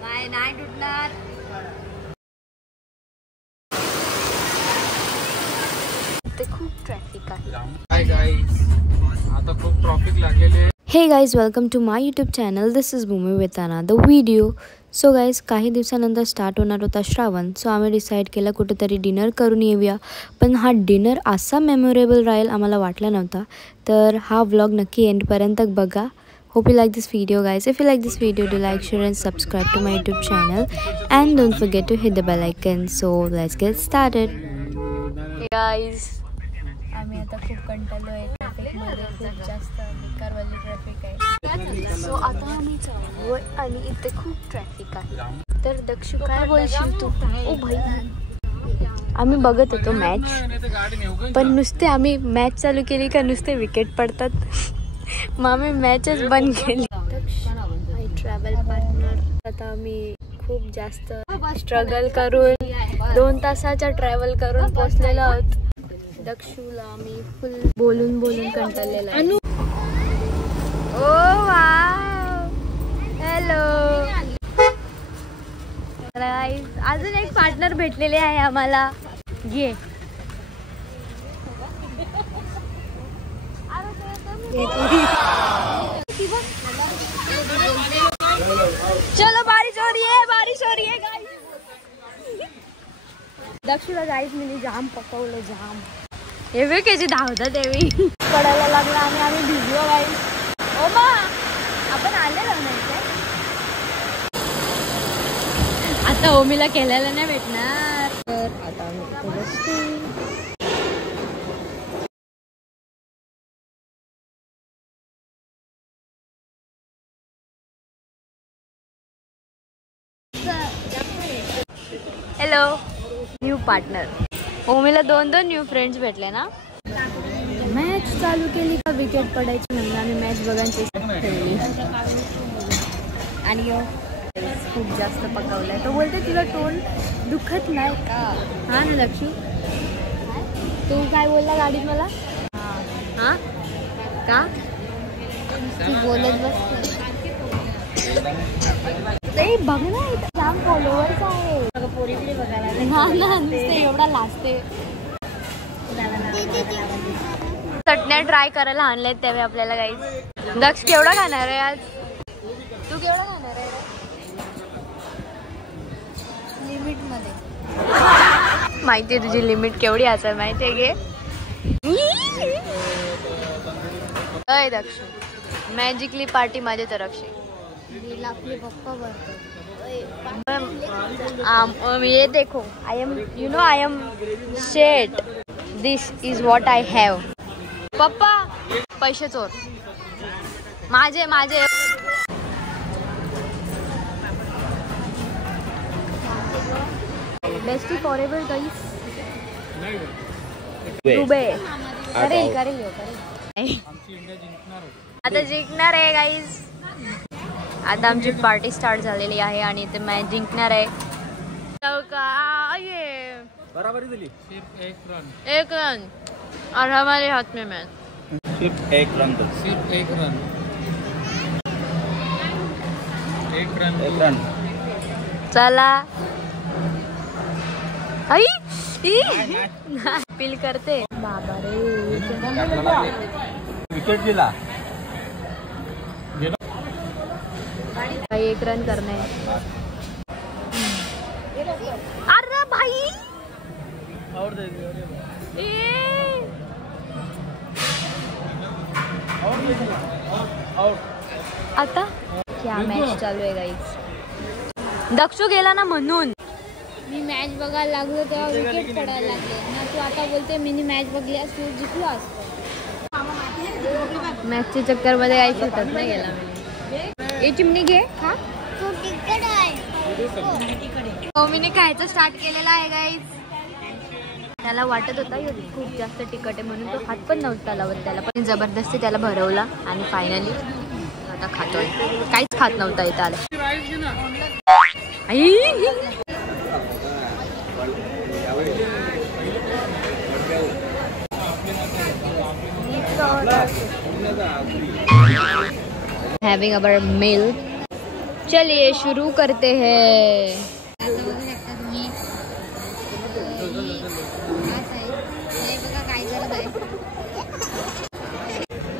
नाही तुटणार. इथे खूप ट्रॅफिक आहे. हाय गाईज, आता खूप ट्रॅफिक लागलेले आहे. Hey guys, welcome to my YouTube channel. This is Bhumi with another video. So guys, काही दिवसानंतर स्टार्ट होणार होता श्रावण. सो आम्ही डिसाईड केलं कुठेतरी डिनर करून येऊया. पण हा डिनर असा मेमोरेबल राहील आम्हाला वाटला नव्हता. तर हा व्लॉग नक्की एंडपर्यंत बघा. Hope you like this video guys. If you like this video, do like, share and subscribe to my YouTube channel. And don't forget to hit the bell icon. So let's get started. Hey guys, आम्ही आता खूप कंटाळलो आहे. ट्रॅफिकमध्ये खूप जास्त बेकारवाली ट्रॅफिक आहे. सो आता आम्ही चाललो आणि इथे खूप ट्रॅफिक आहे. तर दक्षू काय बोलशील तू? ओ भाई, आम्ही बघत होतो मॅच, पण नुसते आम्ही मॅच चालू केली का नुसते विकेट पडतात. मग आम्ही मॅचच बंद केली. My travel partner. आता आम्ही खूप जास्त स्ट्रगल करून 2 तासाचा ट्रॅव्हल करून पोहोचलेलो आहोत. दक्षूला आम्ही फुल बोलून कंटाळलेला आहे. ओ वाव, हॅलो. अजून एक पार्टनर भेटलेले आहे आम्हाला. घे. चलो बारिश हो रही है गाइस. दक्षिणा गाईस मी जाम पकवलं जाम. हे कशी धावतात एवी पडायला लागला आणि आम्ही भिजलो गाईस. ओ मा, आपण आलेलो नाही. आता ओमीला केलेला नाही भेटणार. तर आता आम्ही बसतो. हॅलो. New partner. ओमीला 2 न्यू फ्रेंड्स भेटले ना. मॅच चालू केली का विकेट पडायची म्हणून आम्ही मॅच बघायची ठेवली. आणि खूप जास्त पकवलाय. तो बोलते तुला तोंड दुखत नाही का? हा ना दक्षू, तू काय बोलला गाडीत मला? हा का तू बोलत बस. ते बघ ना, इथं जाम फॉलोअर्स आहे. पोरीकडे बघायला एवढा लाजते. चटण्या ट्राय करायला आणल्यात त्यावेळी आपल्याला गाईस. दक्ष केवढा खाणार आहे आज? तू केवढा खाणार आहे? लिमिट मध्ये. माहिती आहे तुझी लिमिट केवढी असेल माहिती आहे गे. अय दक्ष, मॅजिकली पार्टी माझ्या तरफशी. आपले पप्पा भरतात. ये देखो, आई एम शेट. This is what I have. पप्पा पैसे चोर माझे. Bestie forever guys. दुबे करेल. आता जिंकणार आहे गाईस. आता आमची पार्टी स्टार्ट झालेली आहे आणि ते मॅच जिंकणार आहे. बराबरी झाली. एक रन और हमारे हाथ में मैच. सिर्फ एक रन. चला. आई पील करते. बाबा रे, विकेट गेला. 1 रन करना है. अरे भाई, और दे दिया. आता क्या मॅच चालू आहे गाईस. दक्षू गेला ना म्हणून मी मॅच बघायला लागलो तेव्हा विकेट पडायला लागले ना. तू आता बोलते मी मॅच बघली तू जिंकलो असतो. मॅचच्या चक्कर मध्ये काही सुटत नाही गेला. ये चिमणी घे. हा ओमीने खायचं स्टार्ट केलेला आहे गाईज. त्याला वाटत होता खूप जास्त तिखट आहे म्हणून तो हात पण नव्हता लावत त्याला, पण जबरदस्ती त्याला भरवला आणि फायनली आता खातोय. काहीच खात नव्हता इथं आला. Having our meal. चलिए शुरू करते हैं।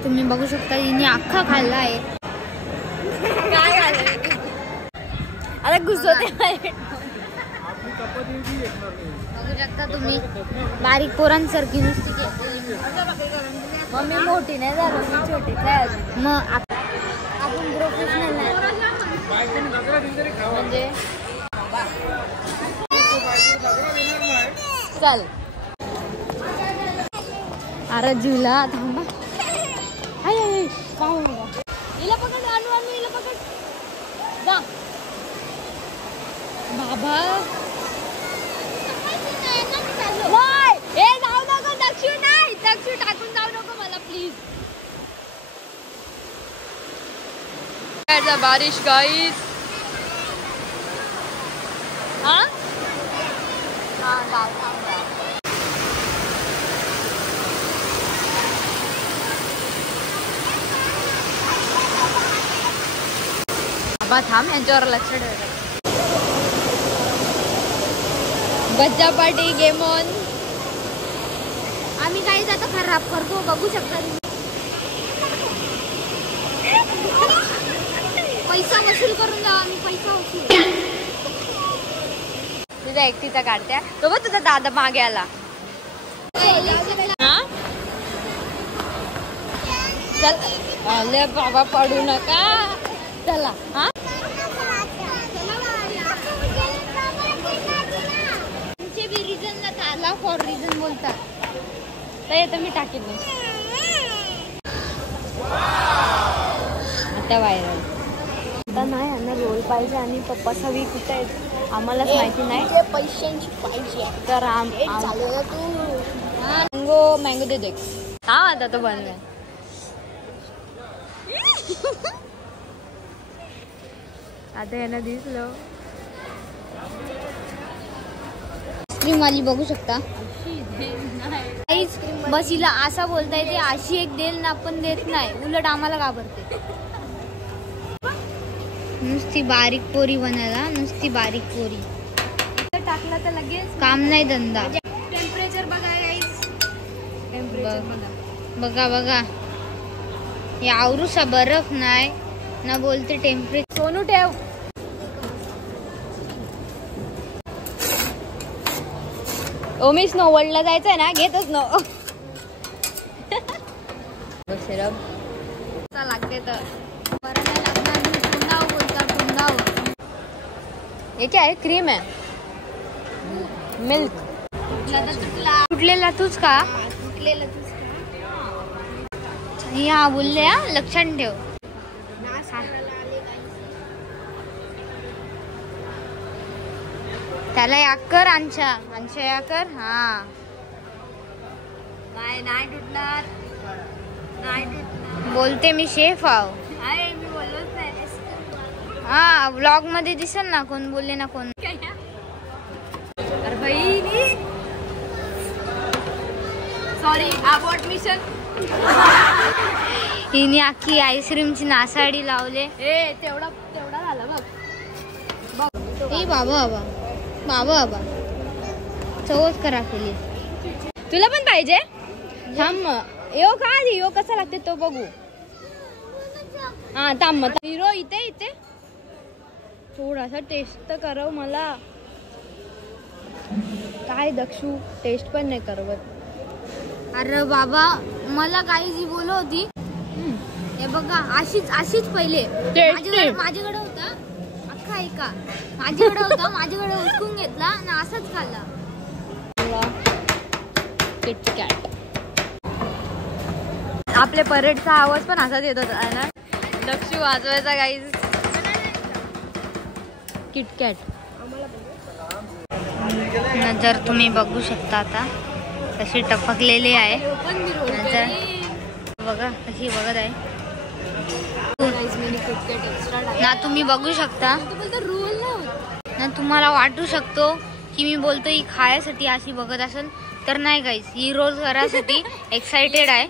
तुम्ही बघू शकता हिने अख्खा खाल्ला आहे। काय खाल्लं आता घुसवते बघू शकता तुम्ही। बारीक पोरांसारखी नुसती घेतली। मम्मी मोठी नाही झालं, मी छोटी काय मग आपण प्रोफेशनल नाही म्हणजे चल। अरे जिवला थांबा। हिला पकड, आणू आणू हिला पकड जा बाबा। ए जाऊ नको दक्षू, नाही दक्षू टाकून जाऊ नको मला प्लीज। बारिश गाइस। हाँ थांब यांच्यावर लक्ष ठेव। बच्चा पार्टी गेम ऑन। आम्ही काही आता खराब करतो बघू शकता। पैसा वसूल करून जाऊ आम्ही, पैसा वसूल। तुझ्या एकटीचा काढत्या तो बघ, तुझा दादा मागे आला। चल अले बाबा पडू नका, चला। हा फॉर रिझन बोलतात तर येतं मी टाकीन आता व्हायरल। आता नाही यांना रोल पाहिजे आणि पप्पा सवी कुठे आहेत आम्हालाच माहिती नाही। पैशांची पाहिजे तर मँगो मँगो दे दे। हा आता तो बंद आहे। आता यांना दिसलं आईस्क्रीम वाली बघू शकता। बस हिला असा बोलता येते अशी एक देल ना पण देत नाही, उलट आम्हाला घाबरते। नुसती बारीक पोरी बनायला, नुसती बारीक पोरी टाकला तर लगेच काम नाही धंदा। टेम्परेचर बघा गाईस, टेम्परेचर बघा बघा। या आवरूसा बर्फ नाही ना बोलते टेम्परेचर। सोनू ठेव। ओमी स्नो वर्ल्डला जायचंय ना, घेतच नो सिरप लागते तर ये क्या है? क्रीम है, मिल्क। तुटलेला तूच का? तुटलेला तूच का? या बोलले हा, लक्षात ठेव। त्याला याकर अंशा याकर। हा नाही तुटणार, नाही तुटणार बोलते मी शेफ आहो। मी बोललोच नाही। हा व्लॉग मध्ये दिसेल ना कोण बोलले ना कोण। अरे भाई सॉरी अबाउट मिशन। हिने अख्खी आईस्क्रीमची नासाडी लावले। तेवढा झाला बघ बघ। ए बाबा बाबा बाबा बाबा चवच करा केली। तुला पण पाहिजे? थांब यो का आधी यो कसा लागते तो बघू। हा थांब हिरो इथे इथे थोडासा टेस्ट तर करव मला। काय दक्षू टेस्ट पण नाही करवत। अरे बाबा मला काही जी बोल होती हे बघा अशीच पहिले माझ्याकडे होता अख्खा ऐका माझ्याकडे होता, माझ्याकडे उचकून घेतला आणि असाच खाल्ला। किटकॅट आपल्या परेडचा आवाज पण असाच येत होता ना, दक्षू वाजवायचा गाईज। किटकॅट नजर तुम्ही बघू शकता आता कशी टपकलेली आहे। नजर बघा कशी बघत आहे ना, तुम्ही बघू शकता ना। तुम्हाला वाटू शकतो की मी बोलतो ही खायसाठी अशी बघत असेल तर नाही गाईस, ही रोज करायसाठी एक्साइटेड आहे।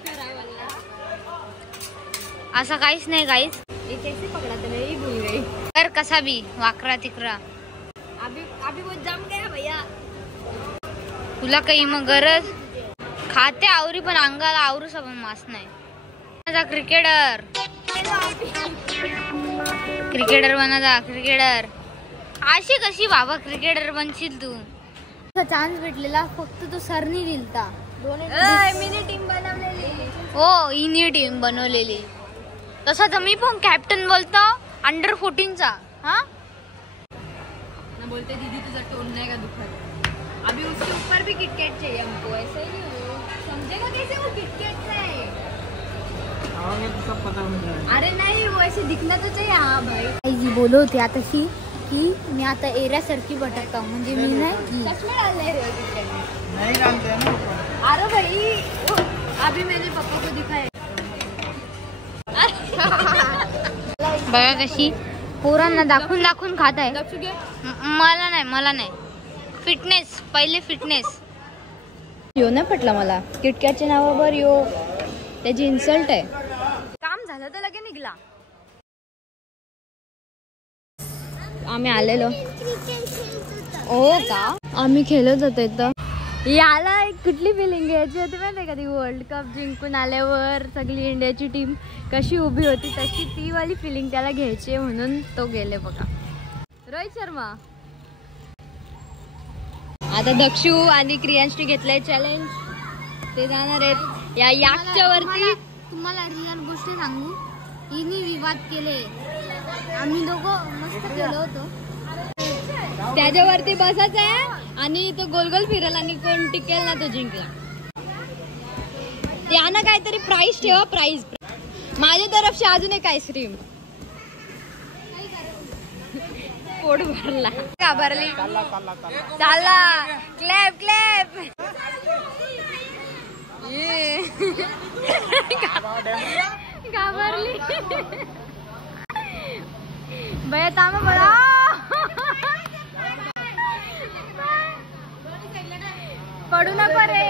असं काहीच नाही गाईस। तर कसा बी वाकरा तिकरा अभी वो जम गया भैया. तुला काही मग गरज खाते आवरी पण अंगाला आवरूसा पण मास नाही. माझा क्रिकेटर बनायचा क्रिकेटर. अशी कशी बाबा क्रिकेटर बनशील तू. चान्स भेटलेला फक्त तो सरनी दिलता. मिनी टीम बनवलेली. हो इनी टीम बनवलेली. तसा तर मी पण कॅप्टन बोलतो अंडर 14चा. हा ना बोलते दीदी तुझा टोन नाही का दुखत. अभी उसके ऊपर भी किटकैट चाहिए हमको. ऐसे ही नहीं हो समझेगा कैसे वो किटकैट है. पता नहीं. अरे नाही वो ऐसे दिखना तो चाहिए. हाँ भाई जी बोलो होते आताशी की मी आता एरियासारखी भटकता म्हणजे मी नाही चष्मा डालले रे नहीं डालते ना. अरे भाई अभी मैंने पापा को दिखाया. बघा कशी पोरांना दाखवून दाखवून खात आहे. मला नाही फिटनेस पहिले फिटनेस. यो नाही पटला मला किटकॅटच्या नावावर यो त्याची इन्सल्ट आहे. काम झालं तर लगे निघला. आम्ही आलेलो हो का आम्ही खेळत होतो इथं. याला कुठली फिलिंग घ्यायची होती माहिती का ती वर्ल्ड कप जिंकून आल्यावर सगळी इंडियाची टीम कशी उभी होती तशी ती वाली फिलिंग त्याला घ्यायची म्हणून तो गेले बघा. रोहित शर्मा आता दक्षू आणि क्रियांशने घेतलंय चॅलेंज. ते जाणार आहेत या याकच्या वरती. तुम्हाला रिअल गोष्टी सांगू हिने विवाद केले. आम्ही दोघं मस्त केलो होतो. त्याच्यावरती बसायचं आहे आणि तो गोल गोल फिरल आणि कोण टिकेल ना तो जिंकला. त्यानं काहीतरी प्राइस ठेवा. प्राइस माझ्या तरफशी अजून एक आईस्क्रीम. पोट भरला का भरली चालला. क्लॅप क्लॅप घाबरली भैया तामा बडा. पडू नको रे.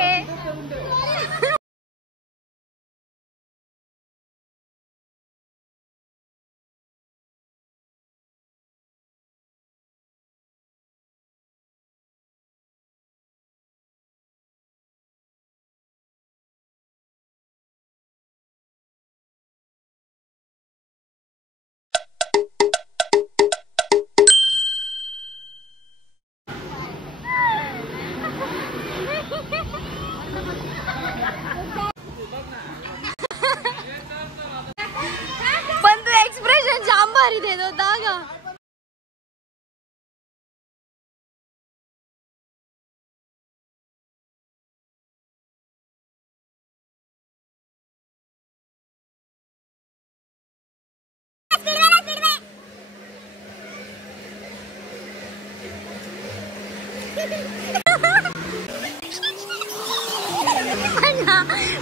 पण तू एक्सप्रेशन जाम भारी देत होता का.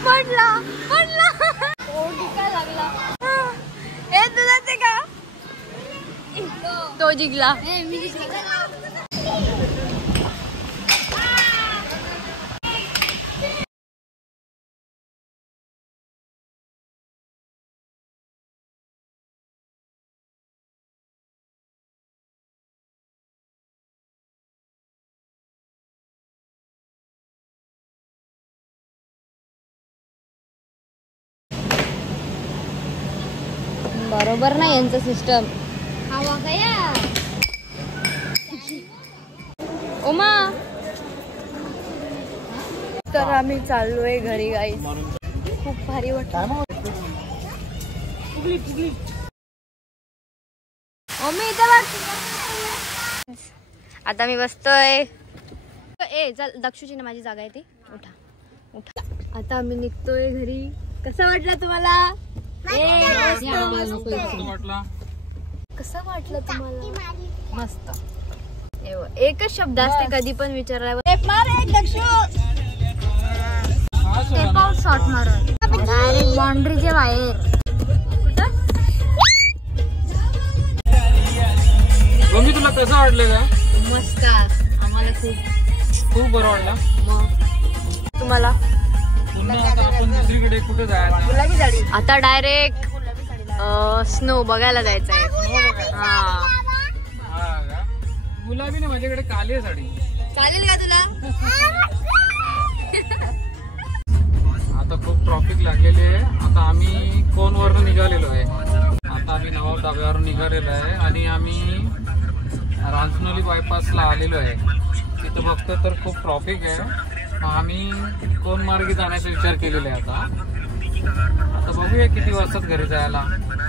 पडला लागला. हे तुझं ते का तो जिंकला. बरोबर ना यांचं सिस्टम. हवा गया ओमा. तर आम्ही चाललोय घरी गाईस. खूप भारी वाटतं. ओमी इथं बघ. आता मी बसतोय. ए चल दक्षूची ना माझी जागा आहे ती. उठा उठा. आता आम्ही निघतोय घरी. कसं वाटलं तुम्हाला. कसं वाटलं तुम्हाला. मस्त. एकच शब्द असते कधी पण विचारायला. शॉट मारत डायरेक्ट बाउंड्रीच्या बाहेर. मम्मी तुला कसं वाटलं का. मस्त. आम्हाला खूप बरं वाटलं. मग तुम्हाला पुन्हा आता आपण दुसरीकडे कुठे जायचं. आता डायरेक्ट स्नो बघायला जायचं आहे. हा गुलाबी ना माझ्याकडे काली आहे साडी. चालेल का तुला? आता खूप ट्रॉफिक लागलेली आहे. आता आम्ही कोनवरून निघालेलो आहे. आता आम्ही नवाब धाब्यावरून निघालेलो आहे आणि आम्ही रांजनोली बायपासला आलेलो आहे. तिथं बघतो तर खूप ट्रॉफिक आहे. मग आम्ही कोण मार्गे जाण्याचा विचार केलेला आहे. आता बघूया किती वाजतात घरी जायला.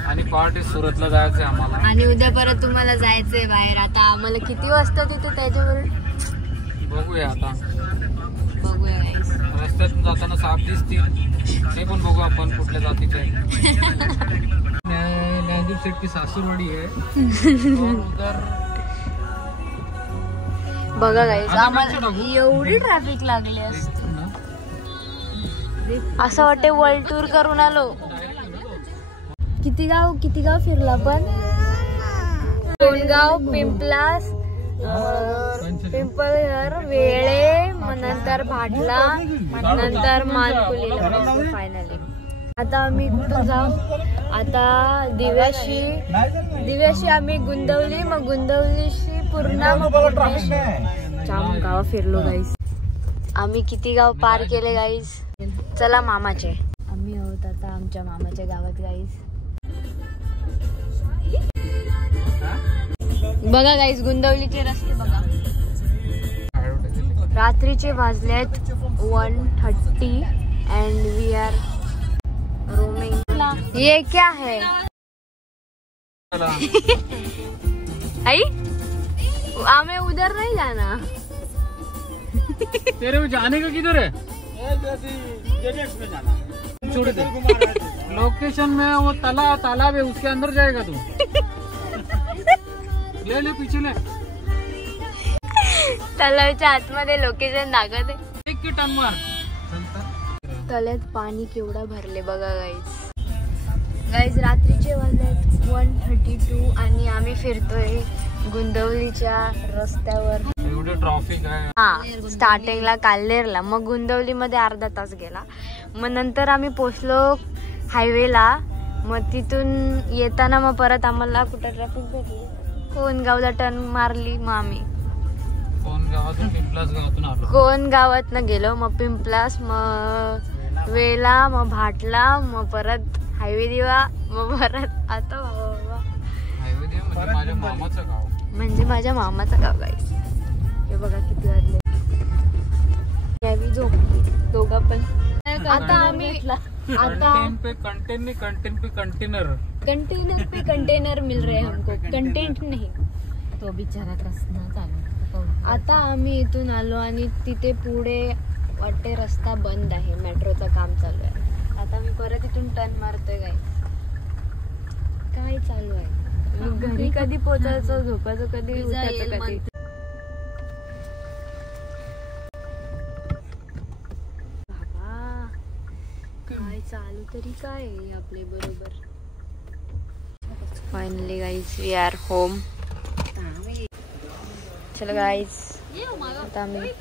आणि पहाटे सुरतला जायचंय आम्हाला. आणि उद्या परत तुम्हाला जायचंय बाहेर. आता आम्हाला किती वाजता तिथे त्याच्यावर बघूया. आता बघूया guys. रस्त्यातून जाताना साप दिसतील ते पण बघू आपण कुठल्या जातीचे आहे. ज्ञानदीप शेट्टी सासूरवाडी आहे. और उधर बघा गाईस आम्हाला एवढी ट्रॅफिक लागली असते. असं वाटते वर्ल्ड टूर करून आलो. किती गाव फिरला पण. कोणगाव, पिंपलास, पिंपळघर, वेळे, मग नंतर भाटला, नंतर मानकुलीला फायनली. आता आम्ही कुठं जाऊ. आता दिव्याशी आम्ही गुंदवली, मग गुंदवलीशी पूर्णा, मग पूर्णेशी. जाम गाव फिरलो गाईस. आम्ही किती गाव पार केले गाईस. चला मामाचे. आम्ही आहोत आता आमच्या मामाच्या गावात गाईस. बघा गाईस गुंदवलीचे रस्ते बघा. रात्रीचे वाजलेत 1:30 अँड वी आर रोमिंग. ये क्या है आई? हमें उधर नहीं जाना. तेरे जाने का किधर है? छोड़ दे. लोकेशन में वो तालाब है उसके अंदर जाएगा तू. ले पीछे ले. तलावाच्या आतमध्ये लोकेशन दाखवते. एक की टन मार. तल्यात पाणी केवढा भरले बघा गाईज. रात्रीचे वाजलेत 1:32 आणि आम्ही फिरतोय गुंदवलीच्या रस्त्यावर. एवढे ट्रॉफिक आहे. हा स्टार्टिंगला काल्हेरला, मग गुंदवली मध्ये अर्धा तास गेला. मग नंतर आम्ही पोचलो हायवेला. मग तिथून येताना मग परत आम्हाला कुठं ट्रॅफिक भेटली. कोणगावला टर्न मारली. मग आम्ही पिंपलास गावातून आलो. कोण गावात न गेलो. मग पिंपलास, मग वेला, मग भाटला, मग परत हायवे दिवा, मग परत आता हायवे दिवा म्हणजे माझ्या मामाचं गाव. म्हणजे माझ्या मामाचं गाव गाईस. हे बघा किती वाजले. यावी झोपली दोघं पण. आता आम्ही कंटेनर पे कंटेनर मिल रहे हमको. कंटेंट नाही तो बिचारा कसं चालू. आता आम्ही इथून आलो आणि तिथे पुढे वाटते रस्ता बंद आहे. मेट्रोचं काम चालू आहे. आता मी परत इथून टर्न मारतोय काय चालू आहे. घरी कधी पोचायचं, झोपायचं कधी, उठायचं कधी. बाबा काय चालू तरी काय आहे आपले बरोबर. Finally guys we are home. चलो गाईज आता आम्ही